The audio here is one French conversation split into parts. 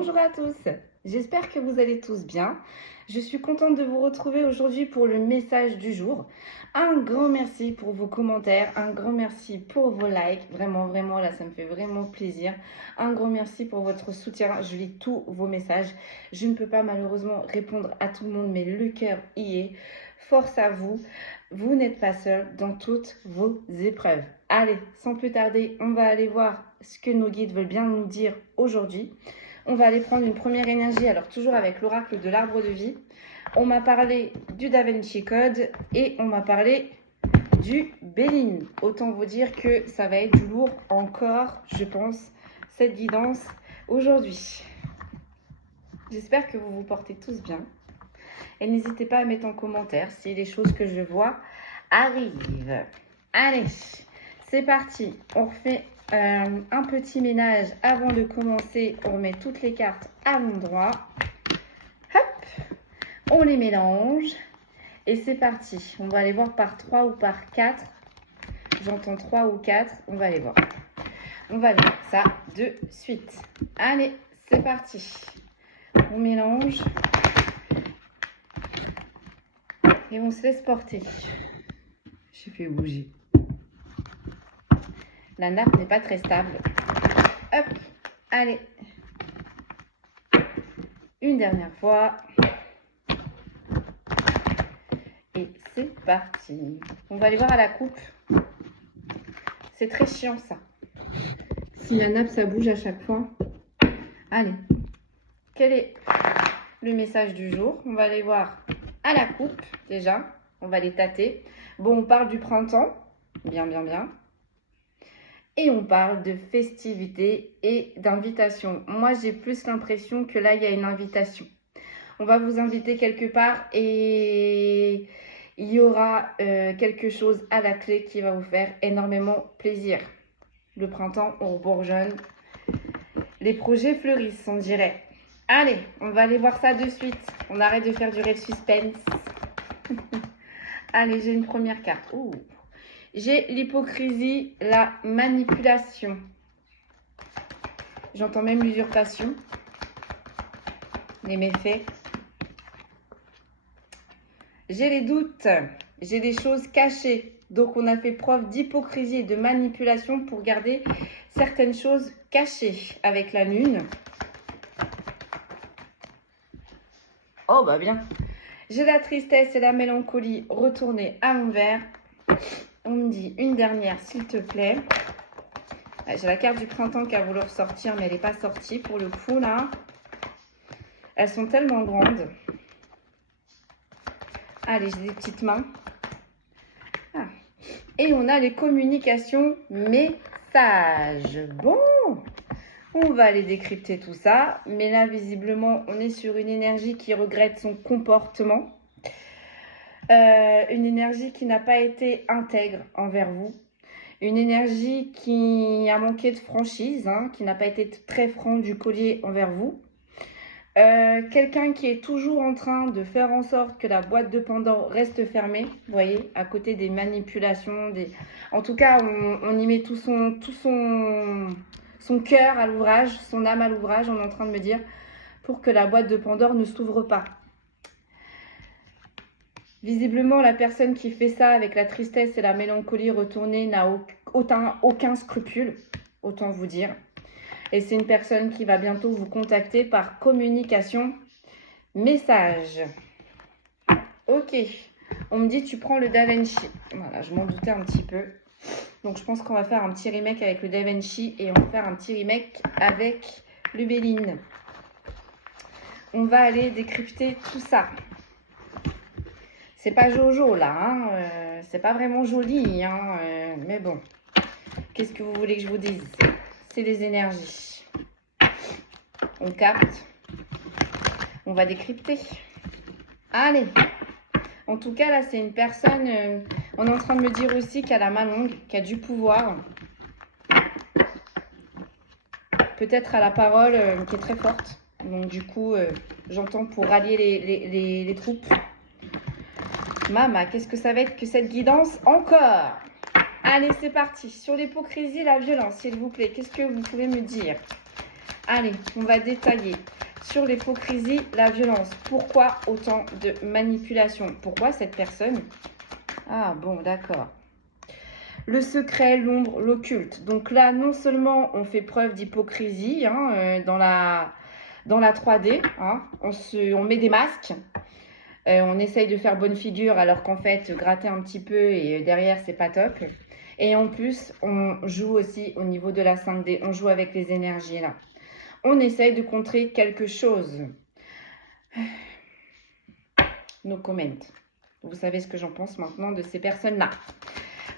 Bonjour à tous, j'espère que vous allez tous bien. Je suis contente de vous retrouver aujourd'hui pour le message du jour. Un grand merci pour vos commentaires, un grand merci pour vos likes. Vraiment, là, ça me fait vraiment plaisir. Un grand merci pour votre soutien. Je lis tous vos messages. Je ne peux pas malheureusement répondre à tout le monde, mais le cœur y est. Force à vous. Vous n'êtes pas seul dans toutes vos épreuves. Allez, sans plus tarder, on va aller voir ce que nos guides veulent bien nous dire aujourd'hui. On va aller prendre une première énergie, alors toujours avec l'oracle de l'arbre de vie. On m'a parlé du Da Vinci Code et on m'a parlé du Béline. Autant vous dire que ça va être du lourd encore, je pense, cette guidance aujourd'hui. J'espère que vous vous portez tous bien. Et n'hésitez pas à mettre en commentaire si les choses que je vois arrivent. Allez, c'est parti. On refait un petit ménage avant de commencer. On remet toutes les cartes à l'endroit. Hop, on les mélange. Et c'est parti. On va aller voir par 3 ou par 4. J'entends 3 ou 4. On va aller voir. On va aller voir ça de suite. Allez, c'est parti. On mélange. Et on se laisse porter. J'ai fait bouger. La nappe n'est pas très stable. Hop, allez. Une dernière fois. Et c'est parti. On va aller voir à la coupe. C'est très chiant ça. Si la nappe, ça bouge à chaque fois. Allez. Quel est le message du jour? On va aller voir à la coupe déjà. On va les tâter. Bon, on parle du printemps. Bien. Et on parle de festivités et d'invitation. Moi, j'ai plus l'impression que là, il y a une invitation. On va vous inviter quelque part et il y aura quelque chose à la clé qui va vous faire énormément plaisir. Le printemps, on bourgeonne. Les projets fleurissent, on dirait. Allez, on va aller voir ça de suite. On arrête de faire durer le suspense. Allez, j'ai une première carte. Ouh. J'ai l'hypocrisie, la manipulation. J'entends même l'usurpation. Les méfaits. J'ai les doutes. J'ai des choses cachées. Donc, on a fait preuve d'hypocrisie et de manipulation pour garder certaines choses cachées avec la lune. Oh, bah bien. J'ai la tristesse et la mélancolie retournées à l'envers. On me dit une dernière, s'il te plaît. J'ai la carte du printemps qui a voulu ressortir, mais elle n'est pas sortie pour le coup, là. Elles sont tellement grandes. Allez, j'ai des petites mains. Ah. Et on a les communications messages. Bon, on va aller décrypter tout ça. Mais là, visiblement, on est sur une énergie qui regrette son comportement. Une énergie qui n'a pas été intègre envers vous. Une énergie qui a manqué de franchise, hein, qui n'a pas été très franc du collier envers vous. Quelqu'un qui est toujours en train de faire en sorte que la boîte de Pandore reste fermée. Vous voyez, à côté des manipulations. En tout cas, on y met tout son cœur à l'ouvrage, son âme à l'ouvrage, on est en train de me dire, pour que la boîte de Pandore ne s'ouvre pas. Visiblement, la personne qui fait ça avec la tristesse et la mélancolie retournée n'a aucun scrupule, autant vous dire. Et c'est une personne qui va bientôt vous contacter par communication message. Ok, on me dit tu prends le Da Vinci. Voilà, je m'en doutais un petit peu. Donc je pense qu'on va faire un petit remake avec le Da Vinci et on va faire un petit remake avec le Béline. On va aller décrypter tout ça. C'est pas Jojo là, hein, c'est pas vraiment joli, hein, mais bon. Qu'est-ce que vous voulez que je vous dise? C'est les énergies. On capte. On va décrypter. Allez. En tout cas, là, c'est une personne... on est en train de me dire aussi qu'elle a la main longue, qu'elle a du pouvoir. Peut-être à la parole qui est très forte. Donc, du coup, j'entends pour rallier les troupes. Mama, qu'est-ce que ça va être que cette guidance encore? Allez, c'est parti. Sur l'hypocrisie, la violence, s'il vous plaît, qu'est-ce que vous pouvez me dire? Allez, on va détailler sur l'hypocrisie, la violence. Pourquoi autant de manipulation? Pourquoi cette personne? Ah bon, d'accord. Le secret, l'ombre, l'occulte. Donc là, non seulement on fait preuve d'hypocrisie dans la 3D, hein, on met des masques, on essaye de faire bonne figure alors qu'en fait, gratter un petit peu et derrière, c'est pas top. Et en plus, on joue aussi au niveau de la 5D, on joue avec les énergies là. On essaye de contrer quelque chose. No comment. Vous savez ce que j'en pense maintenant de ces personnes-là.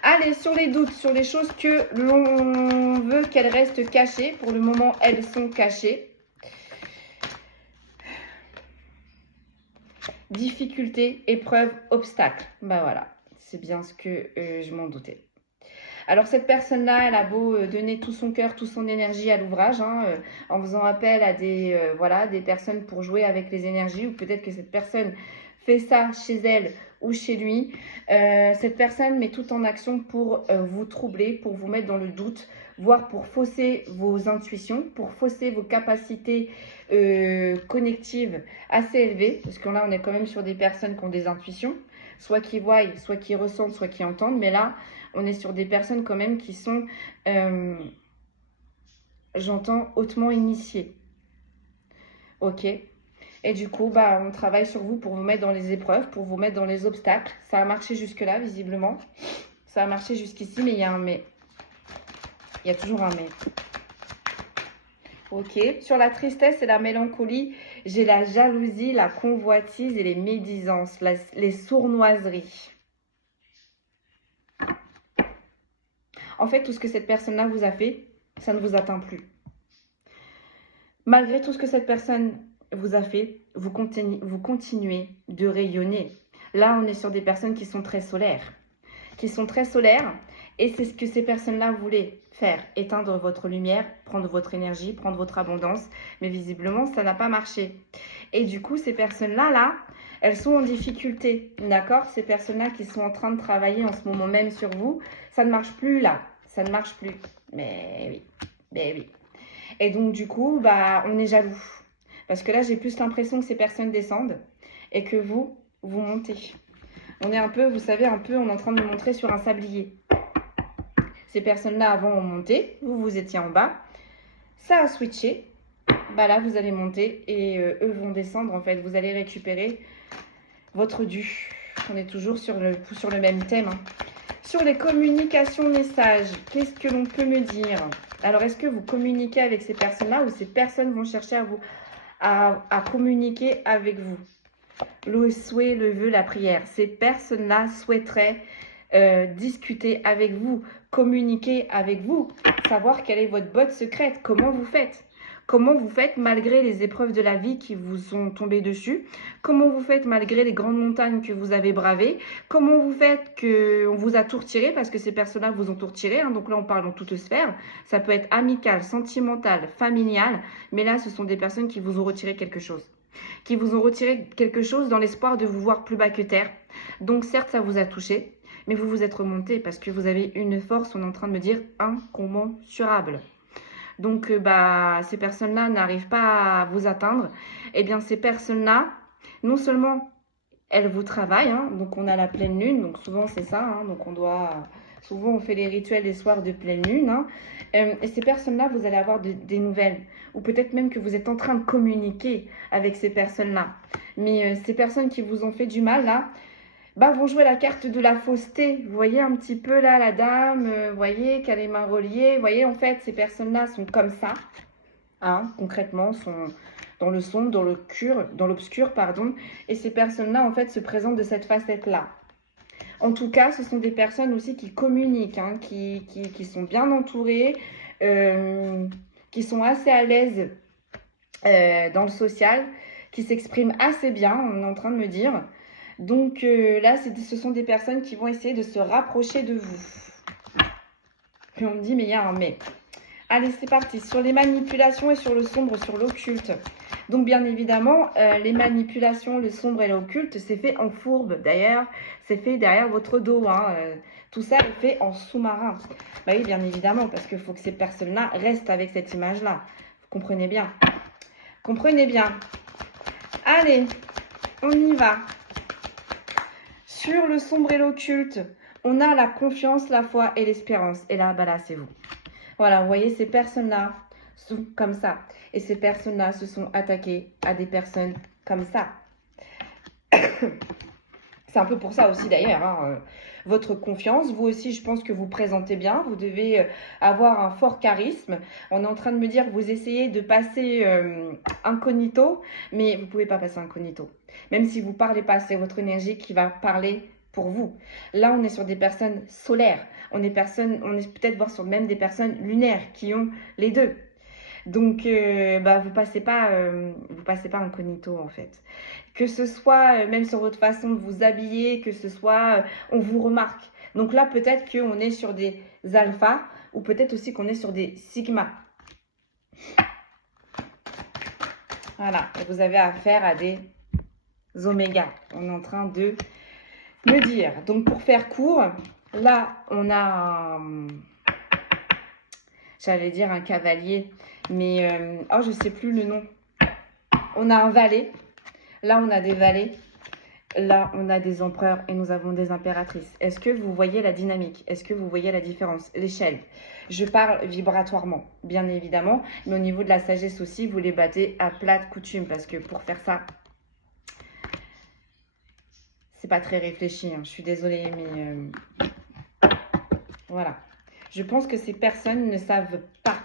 Allez, sur les doutes, sur les choses que l'on veut qu'elles restent cachées. Pour le moment, elles sont cachées. Difficulté, épreuve, obstacle. Bah voilà, c'est bien ce que je m'en doutais. Alors cette personne-là, elle a beau donner tout son cœur, toute son énergie à l'ouvrage, en faisant appel à des personnes pour jouer avec les énergies, ou peut-être que cette personne fait ça chez elle ou chez lui. Cette personne met tout en action pour vous troubler, pour vous mettre dans le doute, voire pour fausser vos intuitions, pour fausser vos capacités connectives assez élevées, parce que là on est quand même sur des personnes qui ont des intuitions, soit qui voient, soit qui ressentent, soit qui entendent, mais là on est sur des personnes quand même qui sont, j'entends, hautement initiées. Ok. Et du coup, on travaille sur vous pour vous mettre dans les épreuves, pour vous mettre dans les obstacles. Ça a marché jusque-là, visiblement. Ça a marché jusqu'ici, mais il y a un mais. Il y a toujours un mais. Ok. Sur la tristesse et la mélancolie, j'ai la jalousie, la convoitise et les médisances, les sournoiseries. En fait, tout ce que cette personne-là vous a fait, ça ne vous atteint plus. Malgré tout ce que cette personne vous a fait, vous continuez de rayonner. Là, on est sur des personnes qui sont très solaires. Et c'est ce que ces personnes-là voulaient faire. Éteindre votre lumière, prendre votre énergie, prendre votre abondance. Mais visiblement, ça n'a pas marché. Et du coup, ces personnes-là, elles sont en difficulté. D'accord? Ces personnes-là qui sont en train de travailler en ce moment même sur vous, ça ne marche plus là. Ça ne marche plus. Mais oui. Et donc, du coup, on est jaloux. Parce que là, j'ai plus l'impression que ces personnes descendent et que vous montez. On est un peu, vous savez, on est en train de me montrer sur un sablier. Ces personnes-là, avant, ont monté. Vous étiez en bas. Ça a switché. Là, vous allez monter et eux vont descendre, en fait. Vous allez récupérer votre dû. On est toujours sur le même thème. Sur les communications messages, qu'est-ce que l'on peut me dire? Alors, est-ce que vous communiquez avec ces personnes-là ou ces personnes vont chercher à communiquer avec vous? Le souhait, le vœu, la prière. Ces personnes-là souhaiteraient discuter avec vous, communiquer avec vous, savoir quelle est votre botte secrète, comment vous faites. Comment vous faites malgré les épreuves de la vie qui vous sont tombées dessus? Comment vous faites malgré les grandes montagnes que vous avez bravées? Comment vous faites qu'on vous a tout retiré? Parce que ces personnes-là vous ont tout retiré. Donc là, on parle dans toute sphère. Ça peut être amical, sentimental, familial. Mais là, ce sont des personnes qui vous ont retiré quelque chose. Qui vous ont retiré quelque chose dans l'espoir de vous voir plus bas que terre. Donc certes, ça vous a touché. Mais vous vous êtes remonté parce que vous avez une force, on est en train de me dire, incommensurable. Donc, ces personnes-là n'arrivent pas à vous atteindre. Eh bien, ces personnes-là, non seulement elles vous travaillent, donc on a la pleine lune, donc souvent c'est ça, donc souvent on fait les rituels les soirs de pleine lune, et ces personnes-là, vous allez avoir des nouvelles, ou peut-être même que vous êtes en train de communiquer avec ces personnes-là. Mais ces personnes qui vous ont fait du mal, là, vont jouer la carte de la fausseté. Vous voyez un petit peu là la dame, vous voyez qu'elle est main reliée. Vous voyez, en fait, ces personnes-là sont comme ça, concrètement, sont dans le sombre, dans l'obscur, pardon. Et ces personnes-là, en fait, se présentent de cette facette-là. En tout cas, ce sont des personnes aussi qui communiquent, qui sont bien entourées, qui sont assez à l'aise dans le social, qui s'expriment assez bien, on est en train de me dire. Donc là, ce sont des personnes qui vont essayer de se rapprocher de vous. Puis on me dit, mais il y a un mais. Allez, c'est parti. Sur les manipulations et sur le sombre, sur l'occulte. Donc bien évidemment, les manipulations, le sombre et l'occulte, c'est fait en fourbe. D'ailleurs, c'est fait derrière votre dos. Tout ça est fait en sous-marin. Oui, bien évidemment, parce qu'il faut que ces personnes-là restent avec cette image-là. Comprenez bien. Comprenez bien. Allez, on y va. Sur le sombre et l'occulte, on a la confiance, la foi et l'espérance. Et là, bah là, c'est vous. Voilà, vous voyez, ces personnes-là sont comme ça. Et ces personnes-là se sont attaquées à des personnes comme ça. C'est un peu pour ça aussi d'ailleurs, hein, votre confiance. Vous aussi, je pense que vous présentez bien. Vous devez avoir un fort charisme. On est en train de me dire que vous essayez de passer incognito, mais vous ne pouvez pas passer incognito. Même si vous ne parlez pas, c'est votre énergie qui va parler pour vous. Là, on est sur des personnes solaires. On est peut-être voir sur même des personnes lunaires qui ont les deux. Donc, vous passez pas incognito en fait. Que ce soit même sur votre façon de vous habiller, que ce soit, on vous remarque. Donc là, peut-être qu'on est sur des alphas ou peut-être aussi qu'on est sur des sigma. Voilà, et vous avez affaire à des oméga. On est en train de me dire. Donc, pour faire court, là, on a j'allais dire un cavalier, mais je sais plus le nom. On a un valet. Là, on a des valets. Là, on a des empereurs et nous avons des impératrices. Est-ce que vous voyez la dynamique? Est-ce que vous voyez la différence? L'échelle. Je parle vibratoirement, bien évidemment. Mais au niveau de la sagesse aussi, vous les battez à plate coutume. Parce que pour faire ça, c'est pas très réfléchi. Hein. Je suis désolée, mais voilà. Je pense que ces personnes ne savent pas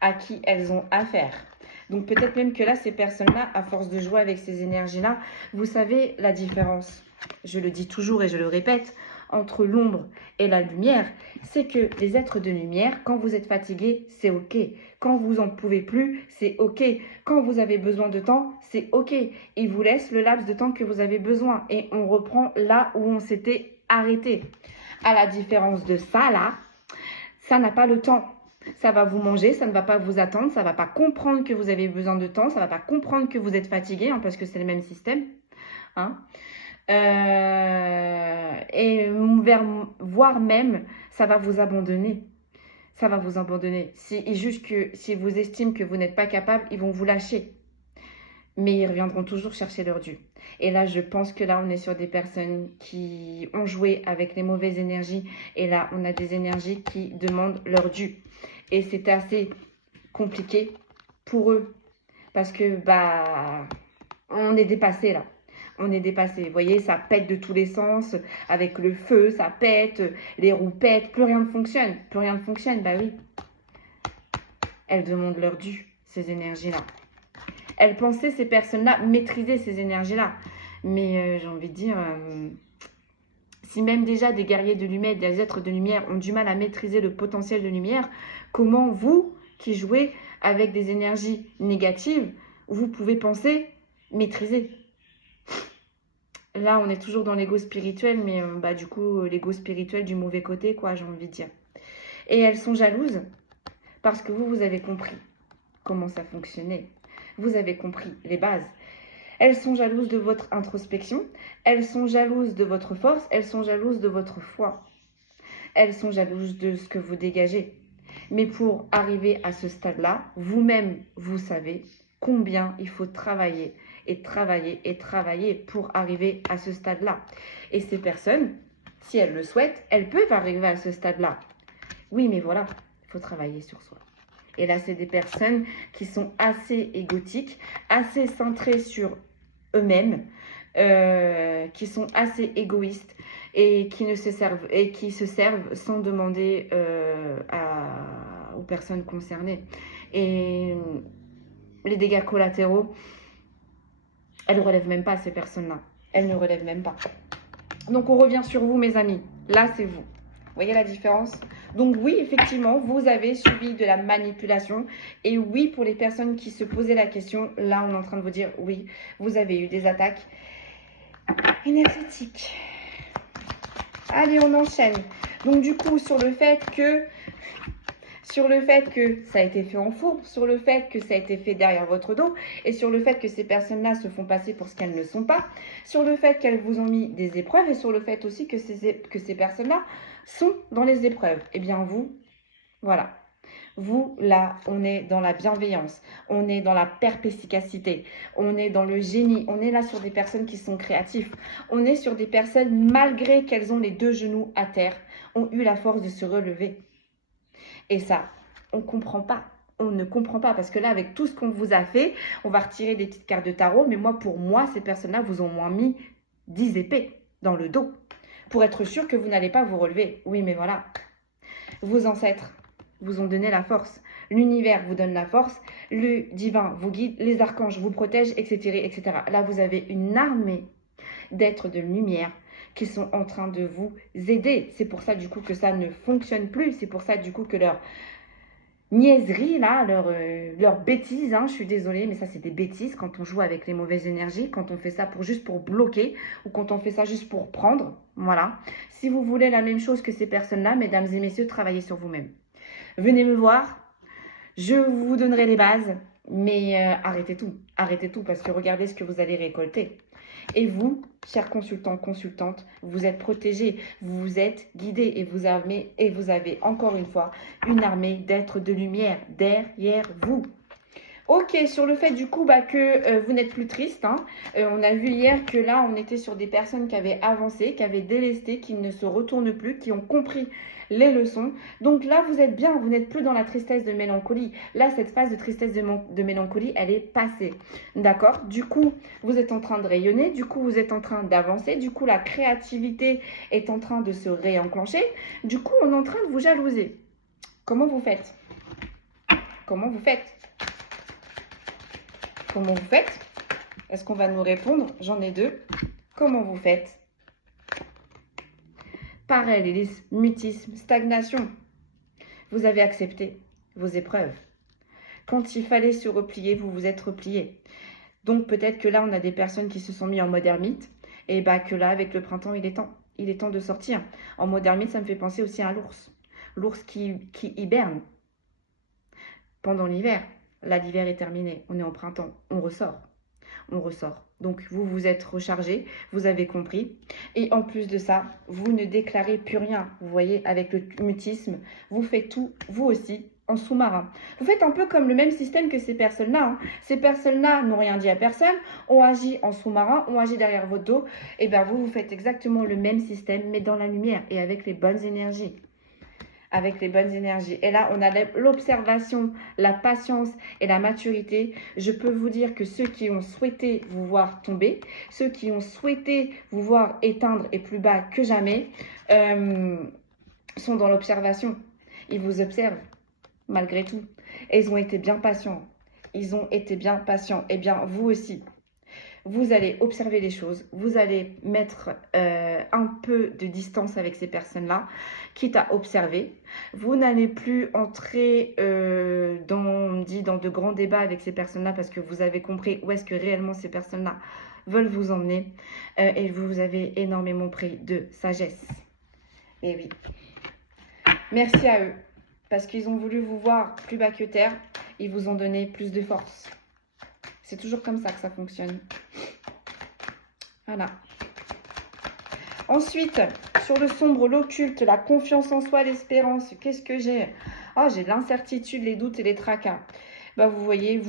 à qui elles ont affaire. Donc peut-être même que là, ces personnes-là, à force de jouer avec ces énergies-là, vous savez la différence. Je le dis toujours et je le répète, entre l'ombre et la lumière, c'est que les êtres de lumière, quand vous êtes fatigué, c'est OK. Quand vous en pouvez plus, c'est OK. Quand vous avez besoin de temps, c'est OK. Ils vous laissent le laps de temps que vous avez besoin et on reprend là où on s'était arrêté. À la différence de ça, là, ça n'a pas le temps. Ça va vous manger, ça ne va pas vous attendre, ça ne va pas comprendre que vous avez besoin de temps, ça ne va pas comprendre que vous êtes fatigué, hein, parce que c'est le même système. Hein. Voire même, ça va vous abandonner. Ça va vous abandonner. Si vous estiment que vous n'êtes pas capable, ils vont vous lâcher. Mais ils reviendront toujours chercher leur dû. Et là, je pense que là, on est sur des personnes qui ont joué avec les mauvaises énergies. Et là, on a des énergies qui demandent leur dû. Et c'est assez compliqué pour eux. Parce que, on est dépassé là. On est dépassé. Vous voyez, ça pète de tous les sens. Avec le feu, ça pète. Les roues pètent. Plus rien ne fonctionne. Plus rien ne fonctionne. Bah oui. Elles demandent leur dû, ces énergies-là. Elles pensaient, ces personnes-là, maîtriser ces énergies-là. Mais j'ai envie de dire, si même déjà des guerriers de lumière, des êtres de lumière ont du mal à maîtriser le potentiel de lumière, comment vous, qui jouez avec des énergies négatives, vous pouvez penser maîtriser? Là, on est toujours dans l'ego spirituel, mais du coup, l'ego spirituel du mauvais côté, quoi, j'ai envie de dire. Et elles sont jalouses parce que vous avez compris comment ça fonctionnait. Vous avez compris les bases. Elles sont jalouses de votre introspection. Elles sont jalouses de votre force. Elles sont jalouses de votre foi. Elles sont jalouses de ce que vous dégagez. Mais pour arriver à ce stade-là, vous-même, vous savez combien il faut travailler et travailler et travailler pour arriver à ce stade-là. Et ces personnes, si elles le souhaitent, elles peuvent arriver à ce stade-là. Oui, mais voilà, il faut travailler sur soi. Et là, c'est des personnes qui sont assez égotiques, assez centrées sur eux-mêmes, qui sont assez égoïstes et qui se servent sans demander aux personnes concernées. Et les dégâts collatéraux, elles ne relèvent même pas, ces personnes-là. Elles ne relèvent même pas. Donc, on revient sur vous, mes amis. Là, c'est vous. Vous voyez la différence? Donc oui, effectivement, vous avez subi de la manipulation. Et oui, pour les personnes qui se posaient la question, là, on est en train de vous dire, oui, vous avez eu des attaques énergétiques. Allez, on enchaîne. Donc du coup, sur le fait que ça a été fait en fourbe, sur le fait que ça a été fait derrière votre dos, et sur le fait que ces personnes-là se font passer pour ce qu'elles ne sont pas, sur le fait qu'elles vous ont mis des épreuves, et sur le fait aussi que ces personnes-là sont dans les épreuves. Eh bien vous, voilà. Vous, là, on est dans la bienveillance, on est dans la perspicacité, on est dans le génie, on est là sur des personnes qui sont créatives, on est sur des personnes, malgré qu'elles ont les deux genoux à terre, ont eu la force de se relever. Et ça, on ne comprend pas. On ne comprend pas parce que là, avec tout ce qu'on vous a fait, on va retirer des petites cartes de tarot, mais moi, pour moi, ces personnes-là vous ont moins mis 10 épées dans le dos pour être sûr que vous n'allez pas vous relever. Oui, mais voilà, vos ancêtres vous ont donné la force. L'univers vous donne la force. Le divin vous guide. Les archanges vous protègent, etc., etc. Là, vous avez une armée d'êtres de lumière qui sont en train de vous aider. C'est pour ça, du coup, que ça ne fonctionne plus. C'est pour ça, du coup, que leur niaiserie, là, leur bêtise, hein, je suis désolée, mais ça, c'est des bêtises quand on joue avec les mauvaises énergies, quand on fait ça juste pour bloquer ou quand on fait ça juste pour prendre. Voilà. Si vous voulez la même chose que ces personnes-là, mesdames et messieurs, travaillez sur vous-même. Venez me voir, je vous donnerai les bases, mais arrêtez tout parce que regardez ce que vous allez récolter. Et vous, chers consultants, consultantes, vous êtes protégés, vous êtes guidés et vous avez encore une fois une armée d'êtres de lumière derrière vous. Ok, sur le fait du coup que vous n'êtes plus triste, hein. On a vu hier que là on était sur des personnes qui avaient avancé, qui avaient délesté, qui ne se retournent plus, qui ont compris les leçons. Donc là vous êtes bien, vous n'êtes plus dans la tristesse de mélancolie. Là cette phase de tristesse de mélancolie elle est passée, d'accord? Du coup vous êtes en train de rayonner, du coup vous êtes en train d'avancer, du coup la créativité est en train de se réenclencher, du coup on est en train de vous jalouser. Comment vous faites? Comment vous faites? Comment vous faites? Est-ce qu'on va nous répondre? J'en ai deux. Comment vous faites? Parallélisme, mutisme, stagnation. Vous avez accepté vos épreuves. Quand il fallait se replier, vous vous êtes replié. Donc peut-être que là, on a des personnes qui se sont mis en mode ermite. Et que là, avec le printemps, il est temps. Il est temps de sortir. En mode ermite, ça me fait penser aussi à l'ours. L'ours qui hiberne pendant l'hiver. Là, l'hiver est terminé. On est en printemps. On ressort. On ressort. Donc, vous vous êtes rechargé, vous avez compris. Et en plus de ça, vous ne déclarez plus rien. Vous voyez, avec le mutisme, vous faites tout, vous aussi, en sous-marin. Vous faites un peu comme le même système que ces personnes-là. Hein. Ces personnes-là n'ont rien dit à personne, ont agi en sous-marin, ont agi derrière votre dos. Et bien, vous faites exactement le même système, mais dans la lumière et avec les bonnes énergies. Avec les bonnes énergies. Et là, on a l'observation, la patience et la maturité. Je peux vous dire que ceux qui ont souhaité vous voir tomber, ceux qui ont souhaité vous voir éteindre et plus bas que jamais, sont dans l'observation. Ils vous observent, malgré tout. Et ils ont été bien patients. Ils ont été bien patients. Eh bien, vous aussi. Vous allez observer les choses, vous allez mettre un peu de distance avec ces personnes-là, quitte à observer. Vous n'allez plus entrer dans de grands débats avec ces personnes-là parce que vous avez compris où est-ce que réellement ces personnes-là veulent vous emmener et vous avez énormément pris de sagesse. Et oui, merci à eux parce qu'ils ont voulu vous voir plus bas que terre, ils vous ont donné plus de force. C'est toujours comme ça que ça fonctionne. Voilà. Ensuite, sur le sombre, l'occulte, la confiance en soi, l'espérance, qu'est-ce que j'ai? Ah, j'ai l'incertitude, les doutes et les tracas. Vous voyez,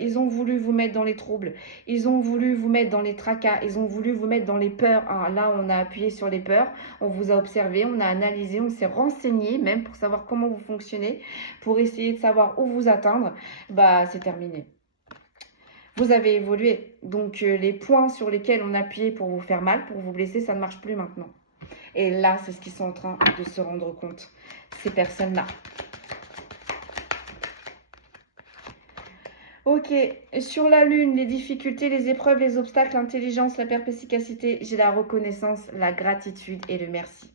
ils ont voulu vous mettre dans les troubles. Ils ont voulu vous mettre dans les tracas. Ils ont voulu vous mettre dans les peurs. Ah, là, on a appuyé sur les peurs. On vous a observé, on a analysé, on s'est renseigné même pour savoir comment vous fonctionnez, pour essayer de savoir où vous atteindre. C'est terminé. Vous avez évolué. Donc, les points sur lesquels on appuyait pour vous faire mal, pour vous blesser, ça ne marche plus maintenant. Et là, c'est ce qu'ils sont en train de se rendre compte, ces personnes-là. Ok, sur la lune, les difficultés, les épreuves, les obstacles, l'intelligence, la perspicacité, j'ai la reconnaissance, la gratitude et le merci.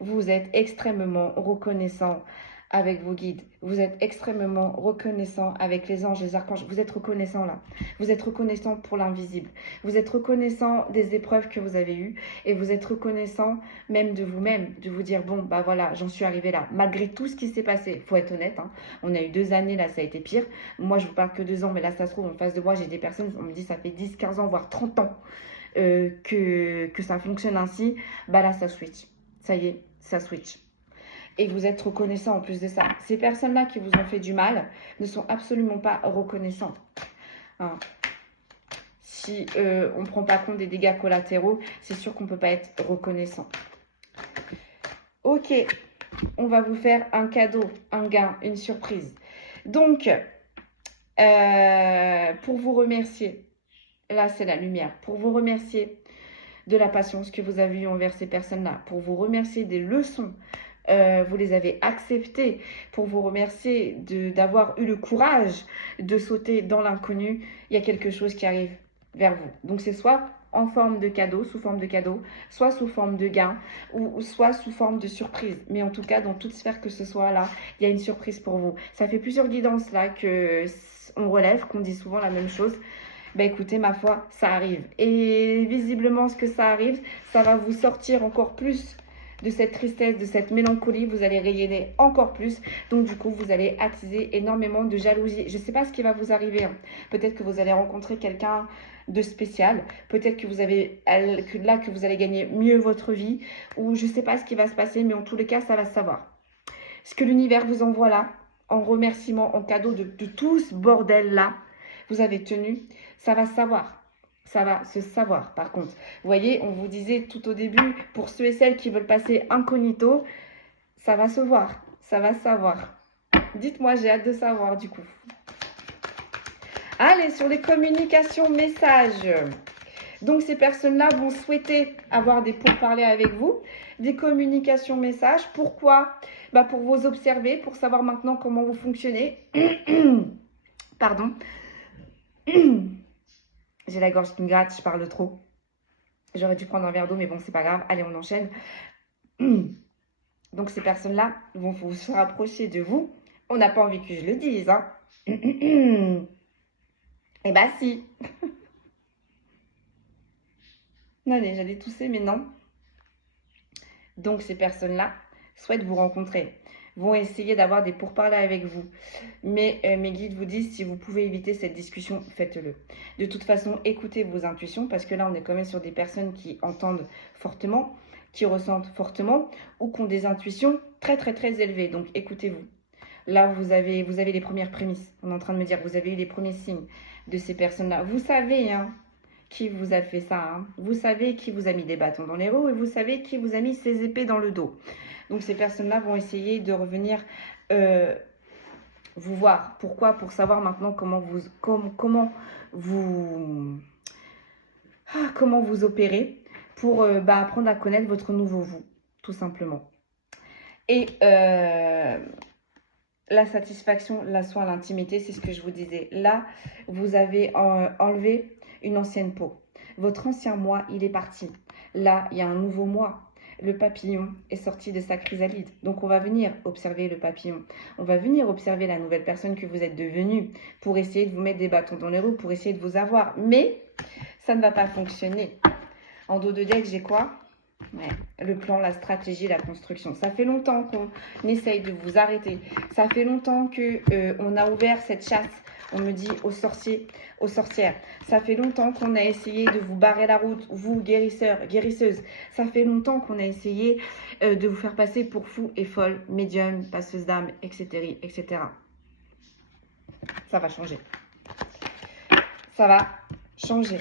Vous êtes extrêmement reconnaissant avec vos guides. Vous êtes extrêmement reconnaissant avec les anges, les archanges. Vous êtes reconnaissant là. Vous êtes reconnaissant pour l'invisible. Vous êtes reconnaissant des épreuves que vous avez eues. Et vous êtes reconnaissant même de vous-même. De vous dire, bon, voilà, j'en suis arrivée là. Malgré tout ce qui s'est passé, il faut être honnête. Hein, on a eu 2 années, là, ça a été pire. Moi, je vous parle que 2 ans. Mais là, ça se trouve, en face de moi, j'ai des personnes, on me dit, ça fait 10, 15 ans, voire 30 ans que ça fonctionne ainsi. Là, ça switch. Ça y est, ça switch. Et vous êtes reconnaissant en plus de ça. Ces personnes-là qui vous ont fait du mal ne sont absolument pas reconnaissants. Hein. Si on ne prend pas compte des dégâts collatéraux, c'est sûr qu'on ne peut pas être reconnaissant. Ok, on va vous faire un cadeau, un gain, une surprise. Donc, pour vous remercier, là c'est la lumière, pour vous remercier de la patience que vous avez eue envers ces personnes-là, pour vous remercier des leçons, vous les avez acceptées, pour vous remercier d'avoir eu le courage de sauter dans l'inconnu, il y a quelque chose qui arrive vers vous. Donc c'est soit en forme de cadeau, sous forme de cadeau, soit sous forme de gain, ou soit sous forme de surprise. Mais en tout cas, dans toute sphère que ce soit là, il y a une surprise pour vous. Ça fait plusieurs guidances là qu'on relève, qu'on dit souvent la même chose. Ben écoutez, ma foi, ça arrive. Et visiblement, ce que ça arrive, ça va vous sortir encore plus de cette tristesse, de cette mélancolie. Vous allez rayonner encore plus. Donc du coup, vous allez attiser énormément de jalousie. Je ne sais pas ce qui va vous arriver. Hein. Peut-être que vous allez rencontrer quelqu'un de spécial. Peut-être que vous allez gagner mieux votre vie. Ou je ne sais pas ce qui va se passer, mais en tous les cas, ça va se savoir. Ce que l'univers vous envoie là, en remerciement, en cadeau de tout ce bordel-là, vous avez tenu, ça va se savoir. Ça va se savoir, par contre. Vous voyez, on vous disait tout au début, pour ceux et celles qui veulent passer incognito, ça va se voir, ça va se savoir. Dites-moi, j'ai hâte de savoir, du coup. Allez, sur les communications, messages. Donc, ces personnes-là vont souhaiter avoir des pourparlers avec vous, des communications, messages. Pourquoi? Bah, pour vous observer, pour savoir maintenant comment vous fonctionnez. Pardon. J'ai la gorge qui me gratte, je parle trop. J'aurais dû prendre un verre d'eau, mais bon, c'est pas grave. Allez, on enchaîne. Donc, ces personnes-là vont vous se rapprocher de vous. On n'a pas envie que je le dise, hein. Eh bah, si. Non, j'allais tousser, mais non. Donc, ces personnes-là souhaitent vous rencontrer, vont essayer d'avoir des pourparlers avec vous. Mais mes guides vous disent, si vous pouvez éviter cette discussion, faites-le. De toute façon, écoutez vos intuitions, parce que là, on est quand même sur des personnes qui entendent fortement, qui ressentent fortement, ou qui ont des intuitions très, très, très élevées. Donc, écoutez-vous. Là, vous avez les premières prémices. On est en train de me dire, vous avez eu les premiers signes de ces personnes-là. Vous savez, hein, qui vous a fait ça. Hein. Vous savez qui vous a mis des bâtons dans les roues et vous savez qui vous a mis ses épées dans le dos. Donc, ces personnes-là vont essayer de revenir vous voir. Pourquoi? Pour savoir maintenant comment vous opérez pour apprendre à connaître votre nouveau vous, tout simplement. Et la satisfaction, la soin, l'intimité, c'est ce que je vous disais. Là, vous avez enlevé une ancienne peau. Votre ancien moi, il est parti. Là, il y a un nouveau moi. Le papillon est sorti de sa chrysalide. Donc, on va venir observer le papillon. On va venir observer la nouvelle personne que vous êtes devenue pour essayer de vous mettre des bâtons dans les roues, pour essayer de vous avoir. Mais, ça ne va pas fonctionner. En dos de deck, j'ai quoi? Ouais, le plan, la stratégie, la construction. Ça fait longtemps qu'on essaye de vous arrêter. Ça fait longtemps qu'on a ouvert cette chasse, on me dit, aux sorciers, aux sorcières. Ça fait longtemps qu'on a essayé de vous barrer la route, vous, guérisseurs, guérisseuses. Ça fait longtemps qu'on a essayé de vous faire passer pour fou et folle, médium, passeuse d'âme, etc., etc. Ça va changer. Ça va changer.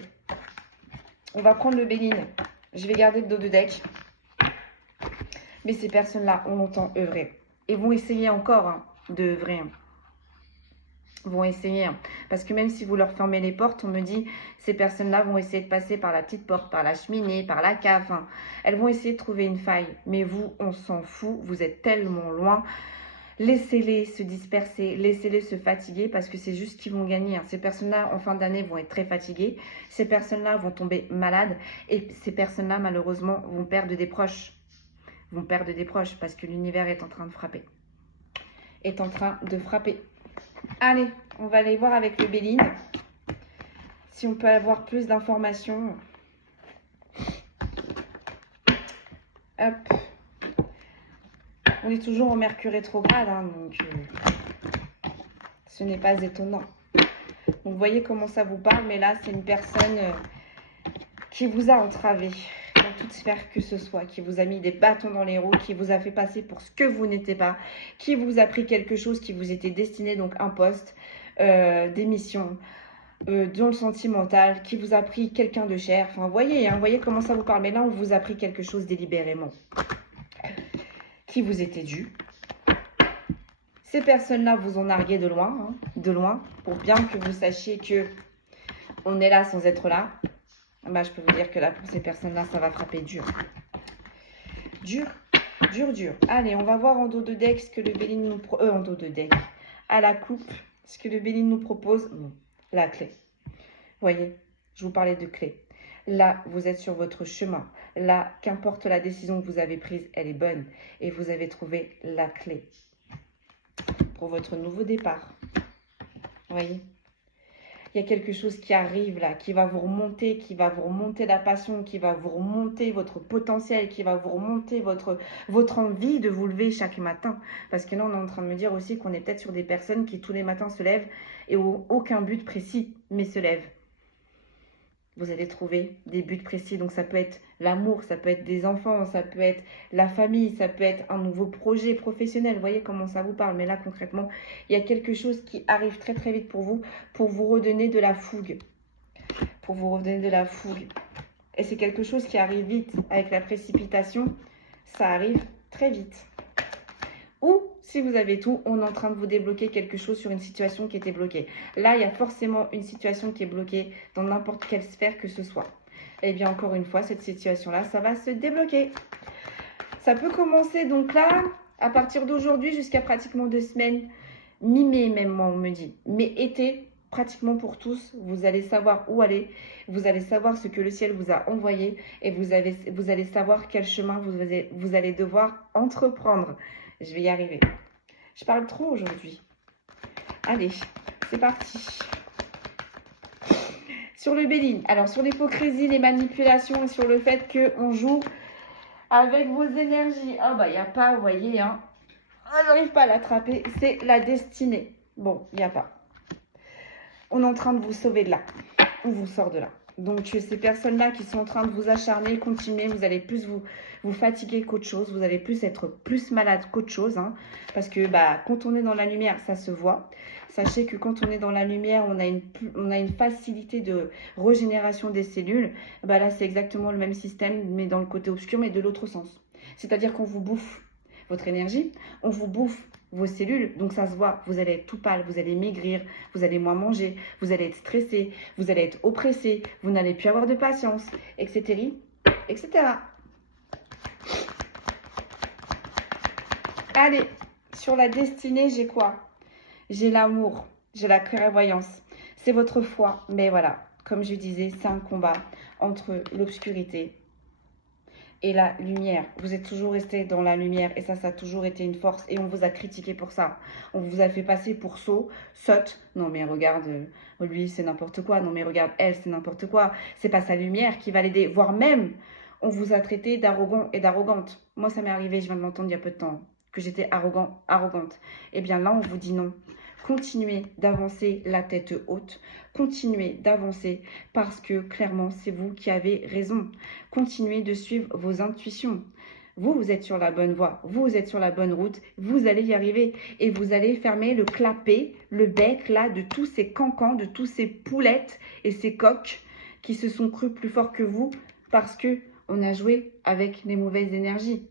On va prendre le Béline. Je vais garder le dos de deck. Mais ces personnes-là ont longtemps œuvré. Et vont essayer encore d'œuvrer. Vont essayer. Parce que même si vous leur fermez les portes, on me dit, ces personnes-là vont essayer de passer par la petite porte, par la cheminée, par la cave. Elles vont essayer de trouver une faille. Mais vous, on s'en fout. Vous êtes tellement loin. Laissez-les se disperser, laissez-les se fatiguer parce que c'est juste qu'ils vont gagner. Ces personnes-là, en fin d'année, vont être très fatiguées. Ces personnes-là vont tomber malades. Et ces personnes-là, malheureusement, vont perdre des proches. Vont perdre des proches parce que l'univers est en train de frapper. Est en train de frapper. Allez, on va aller voir avec le Béline. Si on peut avoir plus d'informations. Hop. On est toujours en Mercure rétrograde, hein, donc ce n'est pas étonnant. Donc, vous voyez comment ça vous parle, mais là, c'est une personne qui vous a entravé. dans toute sphère que ce soit, qui vous a mis des bâtons dans les roues, qui vous a fait passer pour ce que vous n'étiez pas, qui vous a pris quelque chose qui vous était destiné, donc un poste, des missions, dans le sentimental, qui vous a pris quelqu'un de cher. Enfin, voyez comment ça vous parle. Mais là, on vous a pris quelque chose délibérément qui vous était dû. Ces personnes-là vous ont nargué de loin, pour bien que vous sachiez que on est là sans être là. Bah, je peux vous dire que là, pour ces personnes-là, ça va frapper dur. Dur. Allez, on va voir en dos de deck ce que le Béline nous propose. En dos de deck. À la coupe, ce que le Béline nous propose. Bon, la clé. Voyez, je vous parlais de clé. Là, vous êtes sur votre chemin. Là, qu'importe la décision que vous avez prise, elle est bonne. Et vous avez trouvé la clé pour votre nouveau départ. Voyez, il y a quelque chose qui arrive là, qui va vous remonter la passion, qui va vous remonter votre potentiel, qui va vous remonter votre envie de vous lever chaque matin. Parce que là, on est en train de me dire aussi qu'on est peut-être sur des personnes qui tous les matins se lèvent et ont aucun but précis, mais se lèvent. Vous allez trouver des buts précis. Donc, ça peut être l'amour, ça peut être des enfants, ça peut être la famille, ça peut être un nouveau projet professionnel. Vous voyez comment ça vous parle. Mais là, concrètement, il y a quelque chose qui arrive très, très vite pour vous redonner de la fougue. Pour vous redonner de la fougue. Et c'est quelque chose qui arrive vite. Avec la précipitation, ça arrive très vite. Ou, si vous avez tout, on est en train de vous débloquer quelque chose sur une situation qui était bloquée. Là, il y a forcément une situation qui est bloquée dans n'importe quelle sphère que ce soit. Et bien, encore une fois, cette situation-là, ça va se débloquer. Ça peut commencer donc là, à partir d'aujourd'hui, jusqu'à pratiquement 2 semaines. Mi-mai même, moi, on me dit. Mais été, pratiquement pour tous, vous allez savoir où aller. Vous allez savoir ce que le ciel vous a envoyé. Et vous allez savoir quel chemin vous allez devoir entreprendre. Je vais y arriver. Je parle trop aujourd'hui. Allez, c'est parti. Sur le Béline. Alors, sur l'hypocrisie, les manipulations et sur le fait qu'on joue avec vos énergies. Ah, bah, il n'y a pas, vous voyez, hein. Ah, j'arrive pas à l'attraper. C'est la destinée. Bon, il n'y a pas. On est en train de vous sauver de là. On vous sort de là. Donc, ces personnes-là qui sont en train de vous acharner, continuer, vous allez plus vous fatiguer qu'autre chose. Vous allez plus être plus malade qu'autre chose. Hein, parce que quand on est dans la lumière, ça se voit. Sachez que quand on est dans la lumière, on a une facilité de régénération des cellules. Là, c'est exactement le même système, mais dans le côté obscur, mais de l'autre sens. C'est-à-dire qu'on vous bouffe votre énergie, on vous bouffe vos cellules, donc ça se voit, vous allez être tout pâle, vous allez maigrir, vous allez moins manger, vous allez être stressé, vous allez être oppressé, vous n'allez plus avoir de patience, etc. etc. Allez, sur la destinée, j'ai quoi? J'ai l'amour, j'ai la clairvoyance, c'est votre foi, mais voilà, comme je disais, c'est un combat entre l'obscurité et la lumière. Vous êtes toujours resté dans la lumière et ça a toujours été une force et on vous a critiqué pour ça. On vous a fait passer pour sotte. Non mais regarde, lui c'est n'importe quoi. Non mais regarde, elle c'est n'importe quoi. C'est pas sa lumière qui va l'aider. Voire même, on vous a traité d'arrogant et d'arrogante. Moi ça m'est arrivé, je viens de l'entendre il y a peu de temps, que j'étais arrogante. Et bien là on vous dit non. Continuez d'avancer la tête haute. Continuez d'avancer parce que clairement, c'est vous qui avez raison. Continuez de suivre vos intuitions. Vous êtes sur la bonne voie. Vous êtes sur la bonne route. Vous allez y arriver. Et vous allez fermer le clapet, le bec là de tous ces cancans, de tous ces poulettes et ces coqs qui se sont crus plus forts que vous parce qu'on a joué avec les mauvaises énergies.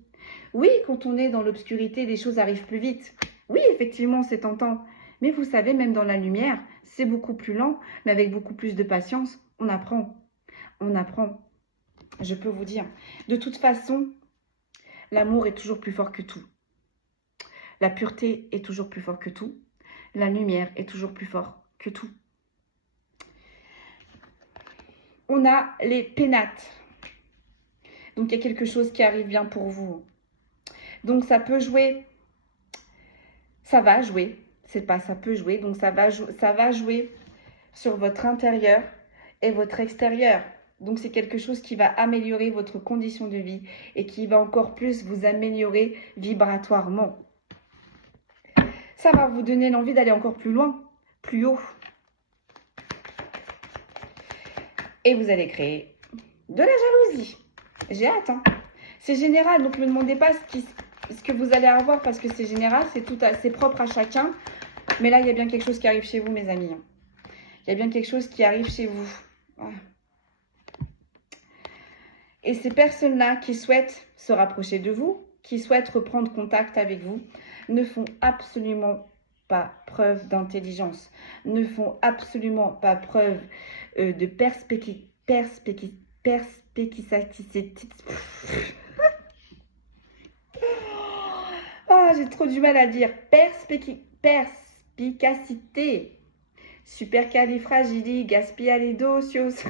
Oui, quand on est dans l'obscurité, les choses arrivent plus vite. Oui, effectivement, c'est tentant. Mais vous savez, même dans la lumière, c'est beaucoup plus lent, mais avec beaucoup plus de patience, on apprend. On apprend. Je peux vous dire. De toute façon, l'amour est toujours plus fort que tout. La pureté est toujours plus fort que tout. La lumière est toujours plus fort que tout. On a les pénates. Donc, il y a quelque chose qui arrive bien pour vous. Donc, ça peut jouer. Ça va jouer. C'est pas ça peut jouer, donc ça va jouer sur votre intérieur et votre extérieur. Donc c'est quelque chose qui va améliorer votre condition de vie et qui va encore plus vous améliorer vibratoirement. Ça va vous donner l'envie d'aller encore plus loin, plus haut. Et vous allez créer de la jalousie. J'ai hâte, hein. C'est général, donc ne me demandez pas ce que vous allez avoir parce que c'est général, c'est propre à chacun. Mais là, il y a bien quelque chose qui arrive chez vous, mes amis. Il y a bien quelque chose qui arrive chez vous. Voilà. Et ces personnes-là qui souhaitent se rapprocher de vous, qui souhaitent reprendre contact avec vous, ne font absolument pas preuve d'intelligence, ne font absolument pas preuve de perspicacité. Ah, j'ai trop du mal à dire. Perspicacité. Supercalifragilisticexpialidocious.